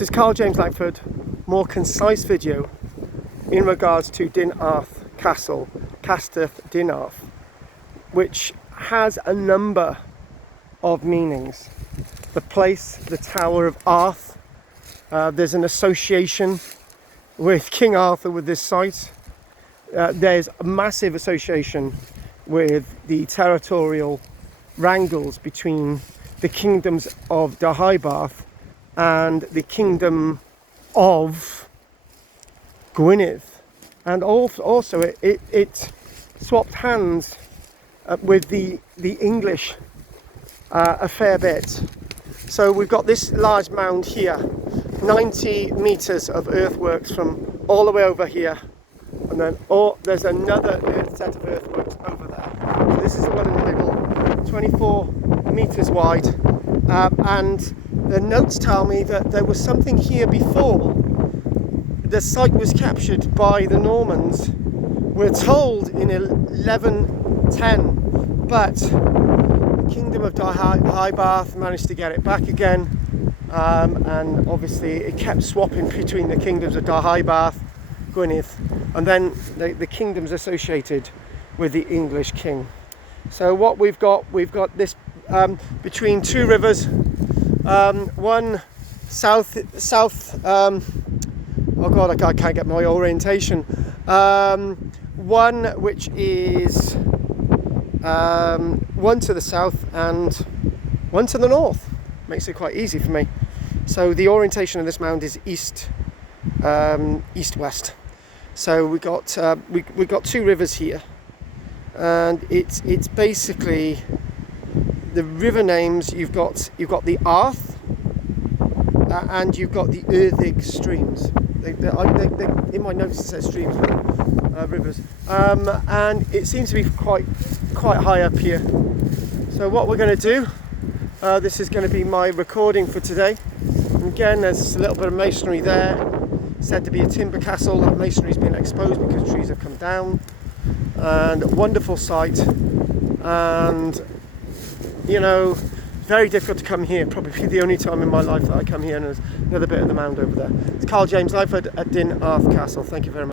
This is Karl-James Langford, more concise video in regards to Dinerth Castle, Castell Dineirth, which has a number of meanings. The place, the Tower of Arth, there's an association with King Arthur with this site. There's a massive association with the territorial wrangles between the kingdoms of Aberarth and the kingdom of Gwynedd, and also it swapped hands with the English a fair bit. So we've got this large mound here, 90 meters of earthworks from all the way over here, and then there's another set of earthworks over there. So this is the one in the middle, 24 meters wide, and the notes tell me that there was something here before. The site was captured by the Normans, we're told, in 1110, but the kingdom of Aberarth managed to get it back again, and obviously it kept swapping between the kingdoms of Aberarth, Gwynedd, and then the kingdoms associated with the English king. So what we've got this between two rivers, one south, oh god, I can't get my orientation. One which is one to the south and one to the north. Makes it quite easy for me. So the orientation of this mound is east-west. So we got two rivers here, and it's basically the river names. You've got the Arth and you've got the Erthig streams. They, in my notes it says streams, but rivers, and it seems to be quite high up here. So what we're going to do, this is going to be my recording for today. Again, there's a little bit of masonry there, said to be a timber castle. That masonry's been exposed because trees have come down, and a wonderful site, and you know, very difficult to come here. Probably the only time in my life that I come here, and there's another bit of the mound over there. It's Karl-James Langford at Dinerth Castle. Thank you very much.